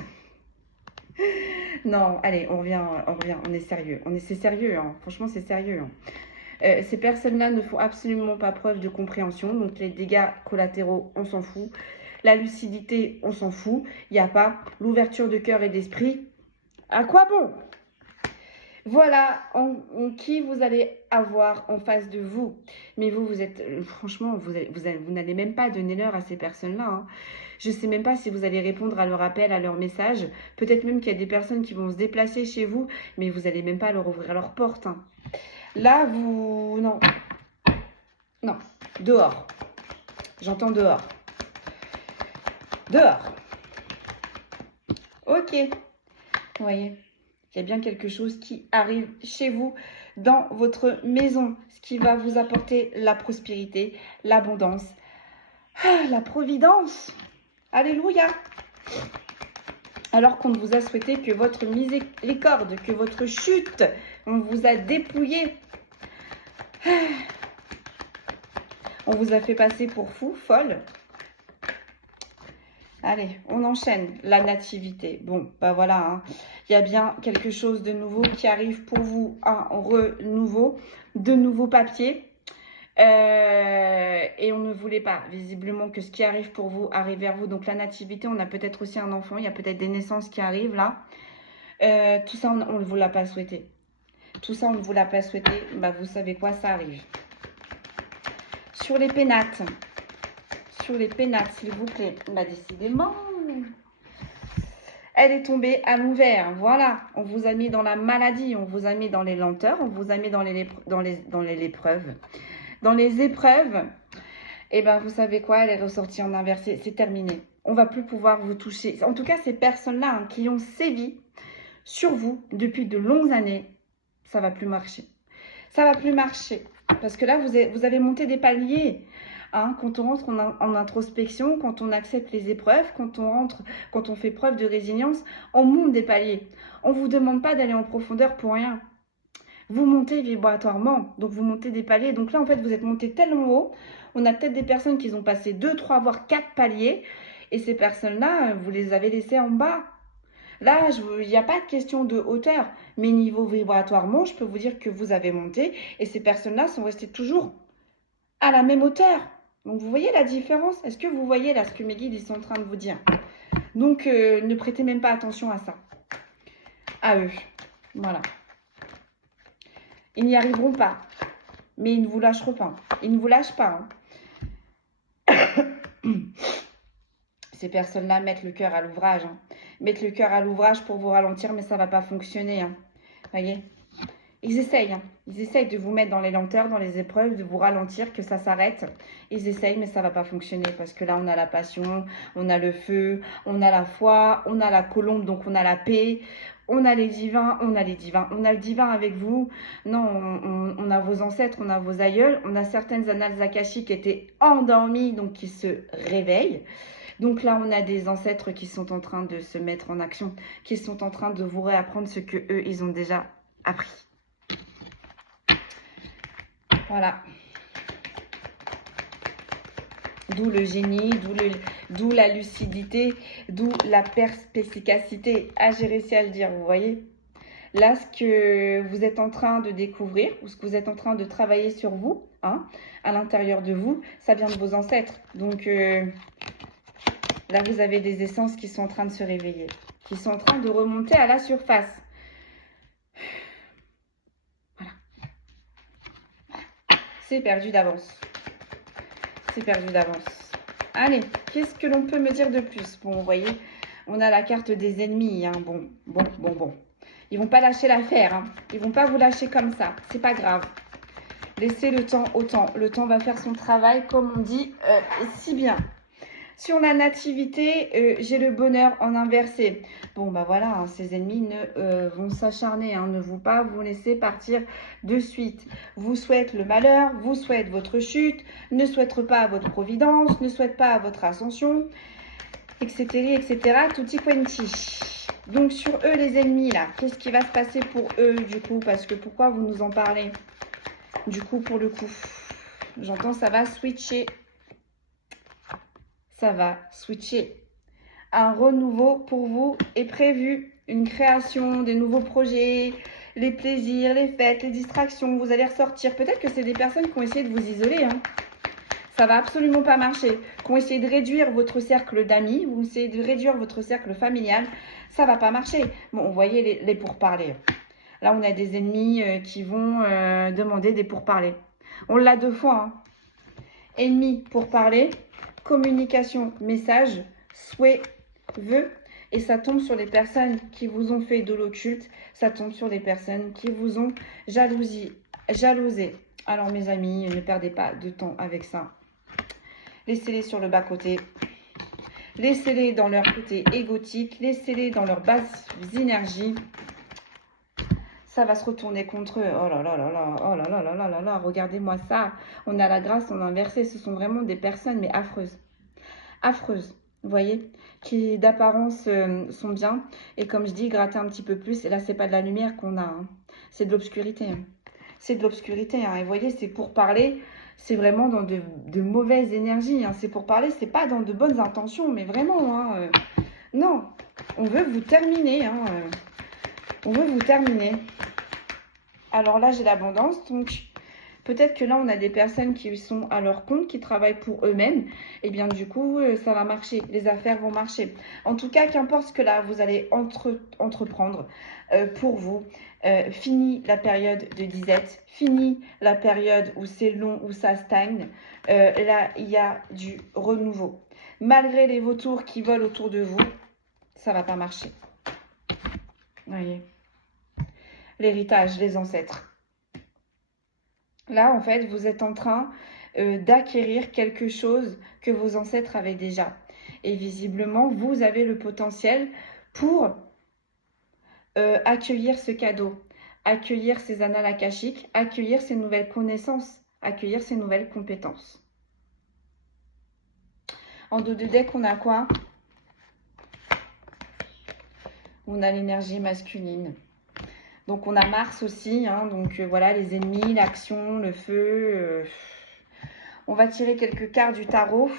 Non, allez, on revient, on est sérieux. C'est sérieux, hein. Franchement, c'est sérieux. Hein. Ces personnes-là ne font absolument pas preuve de compréhension. Donc, les dégâts collatéraux, on s'en fout. La lucidité, on s'en fout. Il n'y a pas l'ouverture de cœur et d'esprit. À quoi bon? Voilà qui vous allez avoir en face de vous. Mais vous êtes, franchement, vous n'allez même pas donner l'heure à ces personnes-là. Hein. Je ne sais même pas si vous allez répondre à leur appel, à leur message. Peut-être même qu'il y a des personnes qui vont se déplacer chez vous, mais vous n'allez même pas leur ouvrir leur porte. Hein. Là, non. Non, dehors. J'entends dehors. Dehors. Ok. Vous voyez ? Il y a bien quelque chose qui arrive chez vous, dans votre maison, ce qui va vous apporter la prospérité, l'abondance, la providence. Alléluia. Alors qu'on vous a souhaité que votre miséricorde, que votre chute, on vous a dépouillé. On vous a fait passer pour fou, folle. Allez, on enchaîne. La nativité. Bon, bah voilà. Hein. Il y a bien quelque chose de nouveau qui arrive pour vous. Un renouveau, de nouveaux papiers. Et on ne voulait pas, visiblement, que ce qui arrive pour vous arrive vers vous. Donc la nativité, on a peut-être aussi un enfant. Il y a peut-être des naissances qui arrivent là. Tout ça, on ne vous l'a pas souhaité. Tout ça, on ne vous l'a pas souhaité. Bah, vous savez quoi, ça arrive. Sur les pénates. Sur les pénates, s'il vous plaît. Bah, décidément, elle est tombée à l'ouvert. Voilà, on vous a mis dans la maladie, on vous a mis dans les lenteurs, on vous a mis dans les épreuves. Dans les épreuves, et ben vous savez quoi, elle est ressortie en inversé, c'est terminé. On va plus pouvoir vous toucher. En tout cas, ces personnes-là hein, qui ont sévi sur vous depuis de longues années, ça va plus marcher. Ça va plus marcher. Parce que là, vous avez monté des paliers. Hein, quand on rentre en introspection, quand on accepte les épreuves, quand on fait preuve de résilience, on monte des paliers. On ne vous demande pas d'aller en profondeur pour rien. Vous montez vibratoirement, donc vous montez des paliers. Donc là, en fait, vous êtes monté tellement haut. On a peut-être des personnes qui ont passé 2, 3, voire 4 paliers. Et ces personnes-là, vous les avez laissées en bas. Là, il n'y a pas de question de hauteur. Mais niveau vibratoirement, je peux vous dire que vous avez monté. Et ces personnes-là sont restées toujours à la même hauteur. Donc, vous voyez la différence? Est-ce que vous voyez là ce que mes guides ils sont en train de vous dire? Donc, ne prêtez même pas attention à ça. À eux. Voilà. Ils n'y arriveront pas. Mais ils ne vous lâcheront pas. Ils ne vous lâchent pas. Hein. Ces personnes-là mettent le cœur à l'ouvrage. Hein. Mettent le cœur à l'ouvrage pour vous ralentir, mais ça ne va pas fonctionner. Hein. Voyez? Ils essayent. Hein. Ils essayent de vous mettre dans les lenteurs, dans les épreuves, de vous ralentir, que ça s'arrête. Ils essayent, mais ça ne va pas fonctionner. Parce que là, on a la passion, on a le feu, on a la foi, on a la colombe, donc on a la paix. On a les divins, on a le divin avec vous. Non, on a vos ancêtres, on a vos aïeuls. On a certaines annales akashiques qui étaient endormies, donc qui se réveillent. Donc là, on a des ancêtres qui sont en train de se mettre en action, qui sont en train de vous réapprendre ce que eux ils ont déjà appris. Voilà. D'où le génie, d'où la lucidité, d'où la perspicacité. Ah, j'ai réussi à le dire, vous voyez. Là, ce que vous êtes en train de découvrir, ou ce que vous êtes en train de travailler sur vous, hein, à l'intérieur de vous, ça vient de vos ancêtres. Donc, là, vous avez des essences qui sont en train de se réveiller, qui sont en train de remonter à la surface. Voilà. C'est perdu d'avance. C'est perdu d'avance. Allez, qu'est-ce que l'on peut me dire de plus? Bon, vous voyez, on a la carte des ennemis. Hein. Bon. Il Ils vont pas lâcher l'affaire. Hein. Ils vont pas vous lâcher comme ça. C'est pas grave. Laissez le temps au temps. Le temps va faire son travail, comme on dit si bien. Sur la nativité, j'ai le bonheur en inversé. Bon, bah voilà, hein, ces ennemis vont s'acharner, hein, ne vont pas vous laisser partir de suite. Vous souhaitent le malheur, vous souhaitent votre chute, ne souhaitent pas votre providence, ne souhaitent pas votre ascension, etc., etc., tutti quanti. Donc, sur eux, les ennemis, là, qu'est-ce qui va se passer pour eux, du coup? Parce que pourquoi vous nous en parlez? Du coup, pour le coup, j'entends ça va switcher. Ça va switcher. Un renouveau pour vous est prévu. Une création, des nouveaux projets, les plaisirs, les fêtes, les distractions. Vous allez ressortir. Peut-être que c'est des personnes qui ont essayé de vous isoler. Hein. Ça va absolument pas marcher. Qui ont essayé de réduire votre cercle d'amis. Vous essayez de réduire votre cercle familial. Ça va pas marcher. Bon, vous voyez les pourparlers. Là, on a des ennemis qui vont demander des pourparlers. On l'a 2 fois. Hein. Ennemis pourparlers. Communication, message, souhait, vœu. Et ça tombe sur les personnes qui vous ont fait de l'occulte. Ça tombe sur les personnes qui vous ont jalousé. Alors mes amis, ne perdez pas de temps avec ça. Laissez-les sur le bas-côté. Laissez-les dans leur côté égotique. Laissez-les dans leur basse énergie. Ça va se retourner contre eux. Oh là là là là, oh là là là là là là, regardez-moi ça. On a la grâce en inversé. Ce sont vraiment des personnes, mais affreuses. Affreuses, vous voyez, qui d'apparence sont bien. Et comme je dis, gratter un petit peu plus. Et là, c'est pas de la lumière qu'on a. Hein. C'est de l'obscurité. Hein. C'est de l'obscurité. Hein. Et vous voyez, c'est pour parler. C'est vraiment dans de mauvaises énergies. Hein. C'est pour parler, c'est pas dans de bonnes intentions. Mais vraiment, hein, non. On veut vous terminer. Hein, on veut vous terminer. Alors là, j'ai l'abondance. Donc, peut-être que là, on a des personnes qui sont à leur compte, qui travaillent pour eux-mêmes. Et bien, du coup, ça va marcher. Les affaires vont marcher. En tout cas, qu'importe ce que là, vous allez entreprendre pour vous. Fini la période de disette. Fini la période où c'est long, où ça stagne. Là, il y a du renouveau. Malgré les vautours qui volent autour de vous, ça ne va pas marcher. Vous voyez. L'héritage, les ancêtres. Là, en fait, vous êtes en train d'acquérir quelque chose que vos ancêtres avaient déjà. Et visiblement, vous avez le potentiel pour accueillir ce cadeau, accueillir ces annales akashiques, accueillir ces nouvelles connaissances, accueillir ces nouvelles compétences. En dos de deck, on a quoi? On a l'énergie masculine. Donc, on a Mars aussi. Hein, donc, voilà, les ennemis, l'action, le feu. On va tirer quelques cartes du tarot.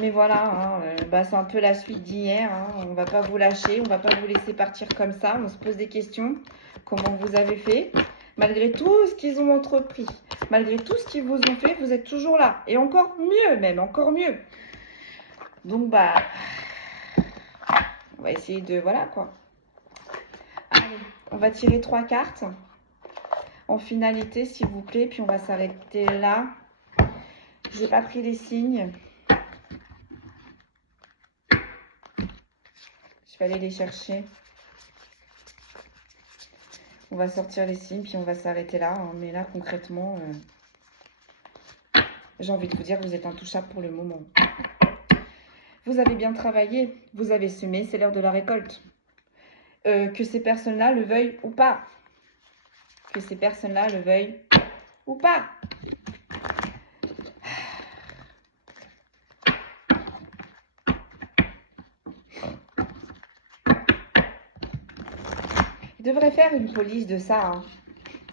Mais voilà, hein, c'est un peu la suite d'hier. Hein, on ne va pas vous lâcher. On ne va pas vous laisser partir comme ça. On se pose des questions. Comment vous avez fait? Malgré tout ce qu'ils ont entrepris. Malgré tout ce qu'ils vous ont fait, vous êtes toujours là. Et encore mieux même, encore mieux. Donc, on va essayer de... Voilà, quoi. Allez, on va tirer 3 cartes en finalité, s'il vous plaît. Puis on va s'arrêter là. Je n'ai pas pris les signes. Je vais aller les chercher. On va sortir les signes, puis on va s'arrêter là. Hein. Mais là, concrètement, j'ai envie de vous dire que vous êtes intouchable pour le moment. Vous avez bien travaillé, vous avez semé, c'est l'heure de la récolte. Que ces personnes-là le veuillent ou pas. Que ces personnes-là le veuillent ou pas. Il devrait faire une police de ça. Hein.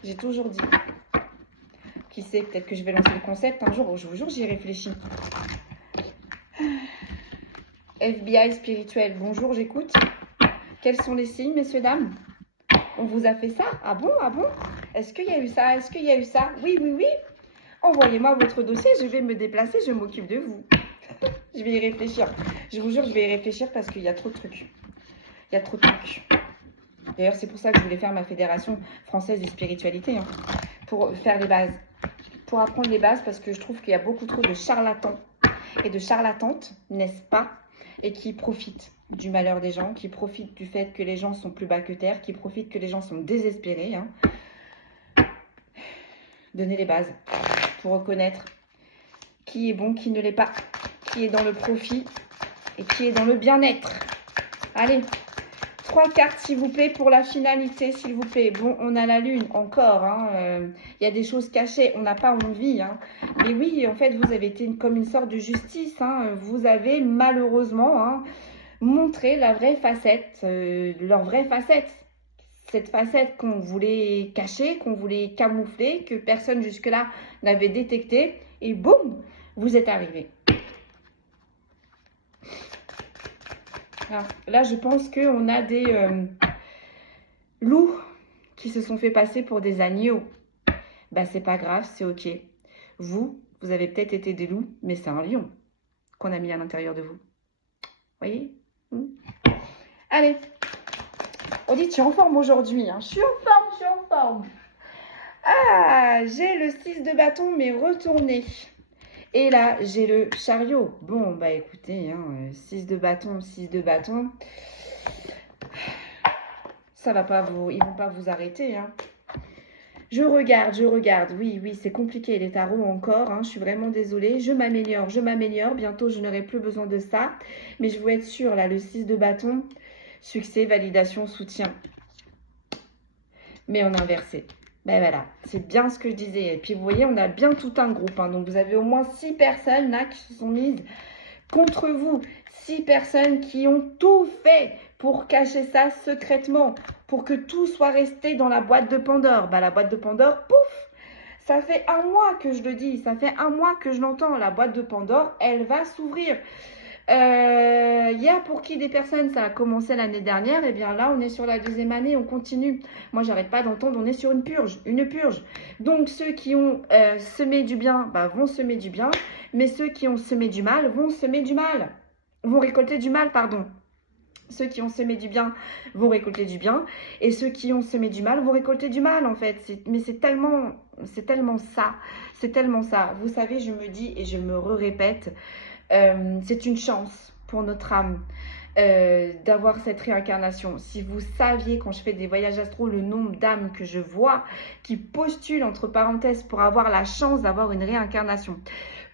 J'ai toujours dit. Qui sait, peut-être que je vais lancer le concept un jour. Je vous jure, j'y réfléchis. FBI spirituel, bonjour, j'écoute. Quels sont les signes, messieurs, dames? On vous a fait ça? Ah bon? Ah bon? Est-ce qu'il y a eu ça? Est-ce qu'il y a eu ça? Oui, oui, oui. Envoyez-moi votre dossier, je vais me déplacer, je m'occupe de vous. Je vais y réfléchir. Je vous jure, je vais y réfléchir parce qu'il y a trop de trucs. Il y a trop de trucs. D'ailleurs, c'est pour ça que je voulais faire ma fédération française de spiritualité. Hein, pour faire les bases. Pour apprendre les bases parce que je trouve qu'il y a beaucoup trop de charlatans et de charlatantes, n'est-ce pas? et qui profitent du malheur des gens, qui profitent du fait que les gens sont plus bas que terre, qui profitent que les gens sont désespérés. Hein. Donnez les bases pour reconnaître qui est bon, qui ne l'est pas, qui est dans le profit et qui est dans le bien-être. Allez, 3 cartes s'il vous plaît pour la finalité, s'il vous plaît. Bon, on a la lune encore, y a des choses cachées, on n'a pas envie. Hein. Mais oui, en fait, vous avez été comme une sorte de justice. Hein. Vous avez malheureusement montré la vraie facette, leur vraie facette. Cette facette qu'on voulait cacher, qu'on voulait camoufler, que personne jusque-là n'avait détecté. Et boum, vous êtes arrivé. Alors, là, je pense qu'on a des loups qui se sont fait passer pour des agneaux. Ben, c'est pas grave, c'est ok. Vous avez peut-être été des loups, mais c'est un lion qu'on a mis à l'intérieur de vous. Voyez? Allez, on dit tu es en forme aujourd'hui. Hein. Je suis en forme. Ah, j'ai le 6 de bâton, mais retourné. Et là, j'ai le chariot. Bon, bah écoutez, 6 de bâton, 6 de bâton. Ça va pas vous... Ils vont pas vous arrêter. Hein. Je regarde. Oui, c'est compliqué les tarots encore. Hein. Je suis vraiment désolée. Je m'améliore. Bientôt, je n'aurai plus besoin de ça. Mais je veux être sûre, là, le 6 de bâton. Succès, validation, soutien. Mais en inversé. Ben voilà, c'est bien ce que je disais. Et puis vous voyez, on a bien tout un groupe. Hein. Donc vous avez au moins 6 personnes là qui se sont mises contre vous. 6 personnes qui ont tout fait pour cacher ça secrètement. Pour que tout soit resté dans la boîte de Pandore. Ben, la boîte de Pandore, pouf! Ça fait 1 mois que je le dis. Ça fait 1 mois que je l'entends. La boîte de Pandore, elle va s'ouvrir. Il y a pour qui des personnes, ça a commencé l'année dernière, et bien là on est sur la 2e année, on continue. Moi j'arrête pas d'entendre, on est sur une purge. Donc ceux qui ont semé du bien, vont semer du bien, mais ceux qui ont semé du mal vont récolter du mal, pardon. Ceux qui ont semé du bien vont récolter du bien, et ceux qui ont semé du mal vont récolter du mal en fait. Mais c'est tellement ça. Vous savez, je me dis et je me répète. C'est une chance pour notre âme d'avoir cette réincarnation. Si vous saviez, quand je fais des voyages astro, le nombre d'âmes que je vois qui postulent entre parenthèses pour avoir la chance d'avoir une réincarnation.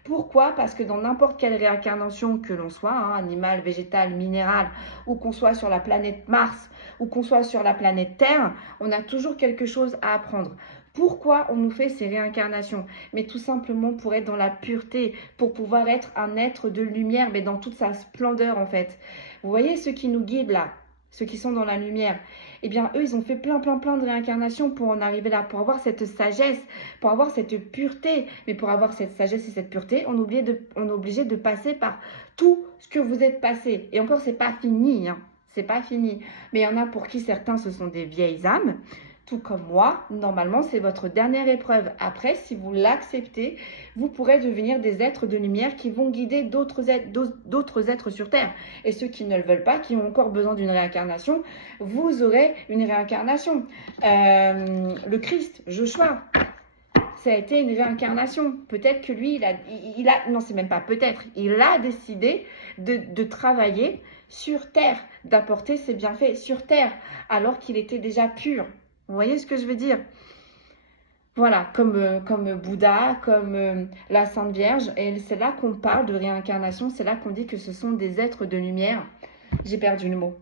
Pourquoi? Parce que dans n'importe quelle réincarnation que l'on soit, animal, végétal, minéral, ou qu'on soit sur la planète Mars, ou qu'on soit sur la planète Terre, on a toujours quelque chose à apprendre. Pourquoi on nous fait ces réincarnations? Mais tout simplement pour être dans la pureté, pour pouvoir être un être de lumière, mais dans toute sa splendeur en fait. Vous voyez ceux qui nous guident là, ceux qui sont dans la lumière, eh bien eux ils ont fait plein de réincarnations pour en arriver là, pour avoir cette sagesse, pour avoir cette pureté. Mais pour avoir cette sagesse et cette pureté, on est obligé de passer par tout ce que vous êtes passé. Et encore c'est pas fini, c'est pas fini. Mais il y en a pour qui certains ce sont des vieilles âmes. Tout comme moi, normalement, c'est votre dernière épreuve. Après, si vous l'acceptez, vous pourrez devenir des êtres de lumière qui vont guider d'autres êtres sur Terre. Et ceux qui ne le veulent pas, qui ont encore besoin d'une réincarnation, vous aurez une réincarnation. Le Christ, Joshua, ça a été une réincarnation. Peut-être que lui, non, c'est même pas peut-être, il a décidé de travailler sur Terre, d'apporter ses bienfaits sur Terre, alors qu'il était déjà pur. Vous voyez ce que je veux dire? Voilà, comme Bouddha, comme la Sainte Vierge. Et c'est là qu'on parle de réincarnation. C'est là qu'on dit que ce sont des êtres de lumière. J'ai perdu le mot.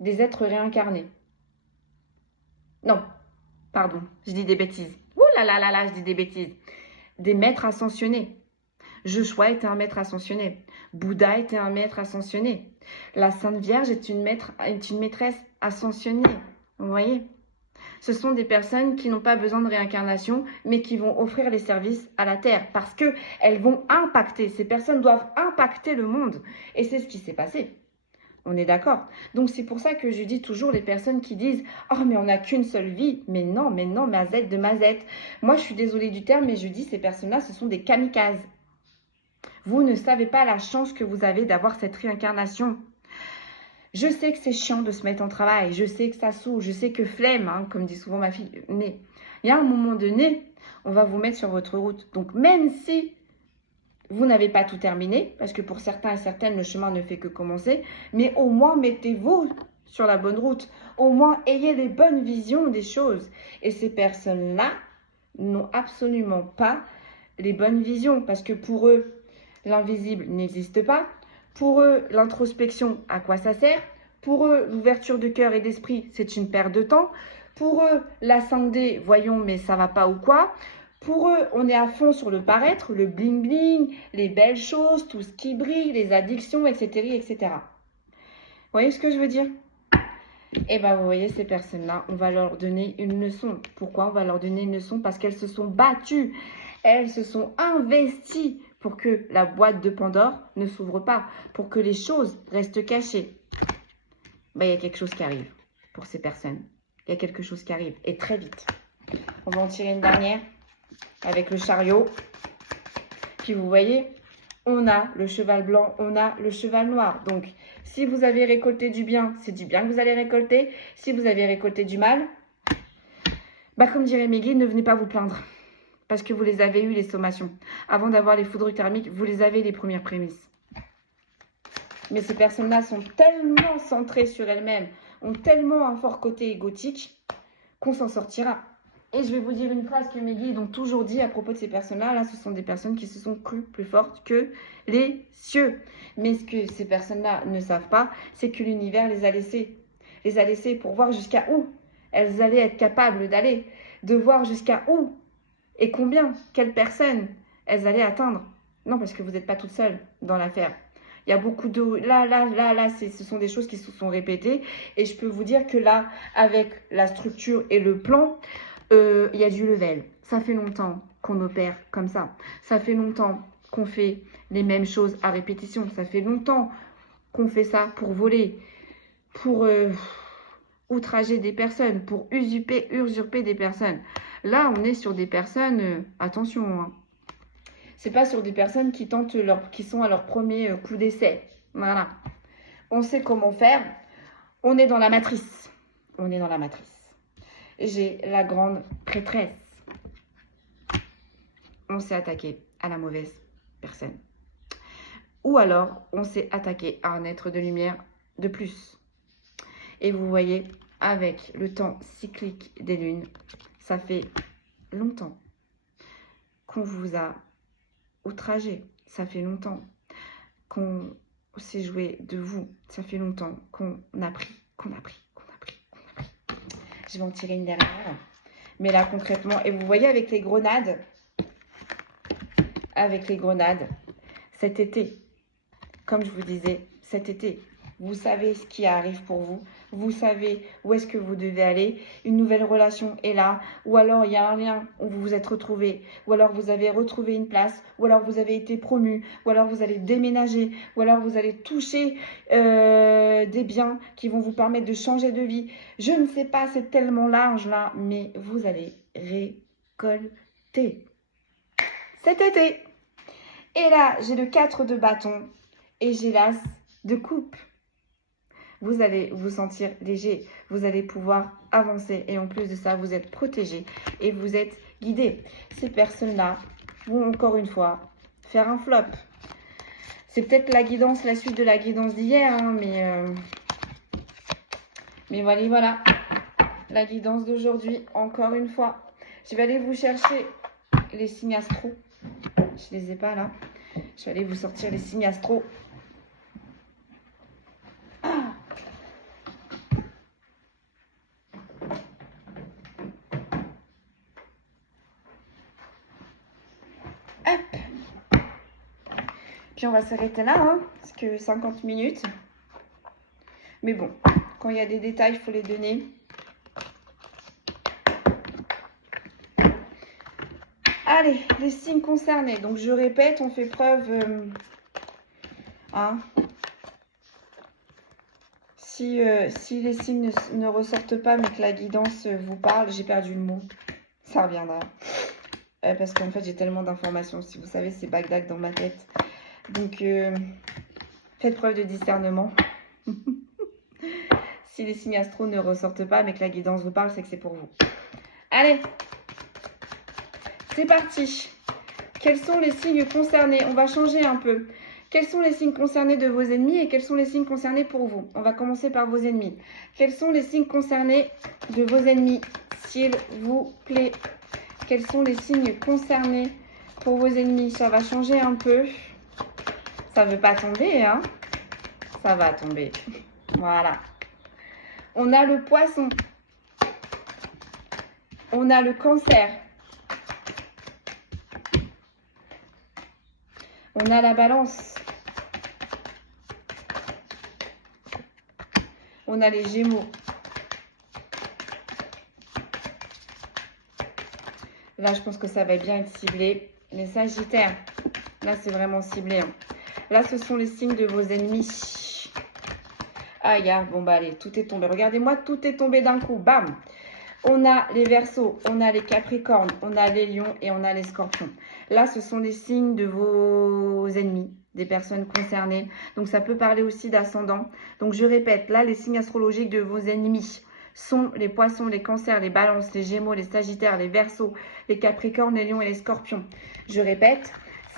Des êtres réincarnés. Non, pardon, je dis des bêtises. Ouh là là là là, je dis des bêtises. Des maîtres ascensionnés. Joshua était un maître ascensionné. Bouddha était un maître ascensionné. La Sainte Vierge est une maîtresse ascensionnée. Vous voyez? Ce sont des personnes qui n'ont pas besoin de réincarnation, mais qui vont offrir les services à la Terre parce qu'elles vont impacter. Ces personnes doivent impacter le monde. Et c'est ce qui s'est passé. On est d'accord? Donc c'est pour ça que je dis toujours les personnes qui disent « Oh mais on n'a qu'une seule vie ». Mais non, mazette de mazette. Moi je suis désolée du terme, mais je dis ces personnes-là, ce sont des kamikazes. Vous ne savez pas la chance que vous avez d'avoir cette réincarnation. Je sais que c'est chiant de se mettre en travail, je sais que ça saoule, je sais que flemme, comme dit souvent ma fille, mais il y a un moment donné, on va vous mettre sur votre route. Donc même si vous n'avez pas tout terminé, parce que pour certains et certaines, le chemin ne fait que commencer, mais au moins mettez-vous sur la bonne route. Au moins, ayez les bonnes visions des choses. Et ces personnes-là n'ont absolument pas les bonnes visions, parce que pour eux, l'invisible n'existe pas. Pour eux, l'introspection, à quoi ça sert? Pour eux, l'ouverture de cœur et d'esprit, c'est une perte de temps. Pour eux, la 5D, voyons, mais ça va pas ou quoi? Pour eux, on est à fond sur le paraître, le bling-bling, les belles choses, tout ce qui brille, les addictions, etc., etc. Vous voyez ce que je veux dire? Eh bien, vous voyez, ces personnes-là, on va leur donner une leçon. Pourquoi on va leur donner une leçon? Parce qu'elles se sont battues, elles se sont investies pour que la boîte de Pandore ne s'ouvre pas, pour que les choses restent cachées. Ben, il y a quelque chose qui arrive pour ces personnes. Il y a quelque chose qui arrive, et très vite. On va en tirer une dernière avec le chariot. Puis vous voyez, on a le cheval blanc, on a le cheval noir. Donc, si vous avez récolté du bien, c'est du bien que vous allez récolter. Si vous avez récolté du mal, bah comme dirait Meggy, ne venez pas vous plaindre. Parce que vous les avez eu, les sommations. Avant d'avoir les foudres thermiques, vous les avez, les premières prémices. Mais ces personnes-là sont tellement centrées sur elles-mêmes, ont tellement un fort côté égotique, qu'on s'en sortira. Et je vais vous dire une phrase que mes guides ont toujours dit à propos de ces personnes-là. Là, ce sont des personnes qui se sont crues plus fortes que les cieux. Mais ce que ces personnes-là ne savent pas, c'est que l'univers les a laissées. Les a laissées pour voir jusqu'à où elles allaient être capables d'aller. De voir jusqu'à où et combien, quelles personnes elles allaient atteindre. Non, parce que vous n'êtes pas toute seule dans l'affaire. Il y a beaucoup de... Là, ce sont des choses qui se sont répétées. Et je peux vous dire que là, avec la structure et le plan, il y a du level. Ça fait longtemps qu'on opère comme ça. Ça fait longtemps qu'on fait les mêmes choses à répétition. Ça fait longtemps qu'on fait ça pour voler, pour outrager des personnes, pour usurper des personnes. Là, on est sur des personnes... attention, hein. C'est pas sur des personnes qui tentent qui sont à leur premier coup d'essai. Voilà. On sait comment faire. On est dans la matrice. On est dans la matrice. J'ai la grande prêtresse. On s'est attaqué à la mauvaise personne. Ou alors, on s'est attaqué à un être de lumière de plus. Et vous voyez, avec le temps cyclique des lunes, ça fait longtemps qu'on vous a outragé. Ça fait longtemps qu'on s'est joué de vous. Ça fait longtemps qu'on a pris. Je vais en tirer une dernière. Mais là, concrètement, et vous voyez avec les grenades, cet été, comme je vous disais, cet été, vous savez ce qui arrive pour vous. Vous savez où est-ce que vous devez aller. Une nouvelle relation est là. Ou alors, il y a un lien où vous vous êtes retrouvés. Ou alors, vous avez retrouvé une place. Ou alors, vous avez été promu. Ou alors, vous allez déménager. Ou alors, vous allez toucher des biens qui vont vous permettre de changer de vie. Je ne sais pas, c'est tellement large là. Mais vous allez récolter cet été. Et là, j'ai le 4 de bâton. Et j'ai l'as de coupe. Vous allez vous sentir léger, vous allez pouvoir avancer et en plus de ça, vous êtes protégé et vous êtes guidé. Ces personnes-là vont encore une fois faire un flop. C'est peut-être la guidance, la suite de la guidance d'hier, hein, mais voilà. La guidance d'aujourd'hui, encore une fois. Je vais aller vous chercher les signes astro. Je ne les ai pas là. Je vais aller vous sortir les signes astro. Puis on va s'arrêter là, hein, parce que 50 minutes. Mais bon, quand il y a des détails, il faut les donner. Allez, les signes concernés. Donc je répète, on fait preuve... Si les signes ne ressortent pas, mais que la guidance vous parle, j'ai perdu le mot. Ça reviendra. Parce qu'en fait, j'ai tellement d'informations. Si vous savez, c'est Bagdad dans ma tête. Donc, faites preuve de discernement. Si les signes astro ne ressortent pas, mais que la guidance vous parle, c'est que c'est pour vous. Allez, c'est parti. Quels sont les signes concernés? On va changer un peu. Quels sont les signes concernés de vos ennemis et quels sont les signes concernés pour vous? On va commencer par vos ennemis. Quels sont les signes concernés de vos ennemis, s'il vous plaît? Quels sont les signes concernés pour vos ennemis? Ça va changer un peu. Ça ne veut pas tomber, hein? Ça va tomber. Voilà. On a le poisson. On a le cancer. On a la balance. On a les gémeaux. Là, je pense que ça va bien être ciblé. Les sagittaires. Là, c'est vraiment ciblé. Hein. Là, ce sont les signes de vos ennemis. Aïe, ah, bon, bah allez, tout est tombé. Regardez-moi, tout est tombé d'un coup. Bam! On a les Verseaux, on a les Capricornes, on a les Lions et on a les Scorpions. Là, ce sont les signes de vos ennemis, des personnes concernées. Donc, ça peut parler aussi d'ascendant. Donc, je répète, là, les signes astrologiques de vos ennemis sont les Poissons, les Cancers, les Balances, les Gémeaux, les Sagittaires, les Verseaux, les Capricornes, les Lions et les Scorpions. Je répète,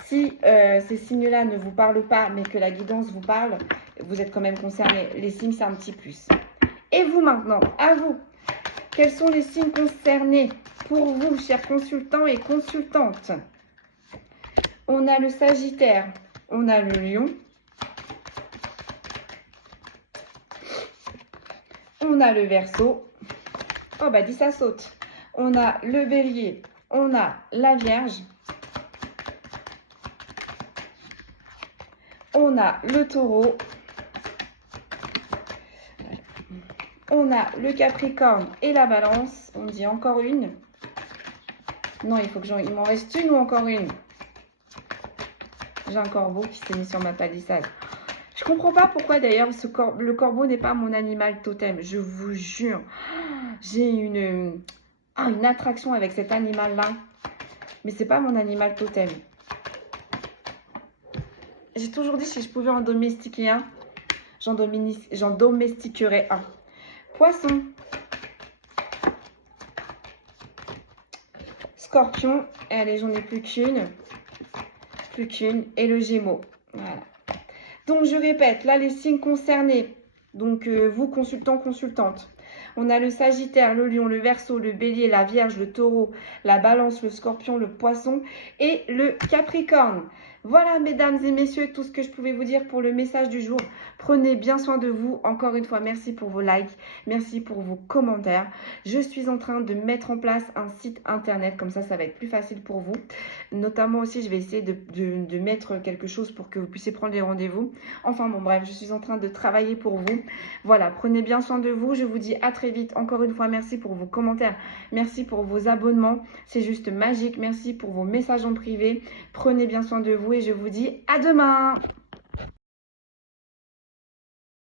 si ces signes-là ne vous parlent pas, mais que la guidance vous parle, vous êtes quand même concernés. Les signes, c'est un petit plus. Et vous maintenant, à vous. Quels sont les signes concernés pour vous, chers consultants et consultantes? On a le Sagittaire, on a le Lion, on a le Verseau. Oh bah dis ça saute. On a le Bélier, on a la Vierge, on a le Taureau. On a le Capricorne et la Balance. On dit encore une. Non, il faut que il m'en reste une ou encore une? J'ai un corbeau qui s'est mis sur ma palissade. Je comprends pas pourquoi d'ailleurs le corbeau n'est pas mon animal totem. Je vous jure. J'ai une attraction avec cet animal-là. Mais c'est pas mon animal totem. J'ai toujours dit si je pouvais en domestiquer un, j'en domestiquerais un. Poisson, Scorpion, et allez, j'en ai plus qu'une, et le Gémeaux. Voilà. Donc, je répète, là, les signes concernés, donc vous, consultants, consultantes, on a le Sagittaire, le Lion, le Verseau, le Bélier, la Vierge, le Taureau, la Balance, le Scorpion, le Poisson et le Capricorne. Voilà, mesdames et messieurs, tout ce que je pouvais vous dire pour le message du jour. Prenez bien soin de vous. Encore une fois, merci pour vos likes. Merci pour vos commentaires. Je suis en train de mettre en place un site internet. Comme ça va être plus facile pour vous. Notamment aussi, je vais essayer de mettre quelque chose pour que vous puissiez prendre les rendez-vous. Enfin, bon, bref, je suis en train de travailler pour vous. Voilà, prenez bien soin de vous. Je vous dis à très vite. Encore une fois, merci pour vos commentaires. Merci pour vos abonnements. C'est juste magique. Merci pour vos messages en privé. Prenez bien soin de vous et je vous dis à demain.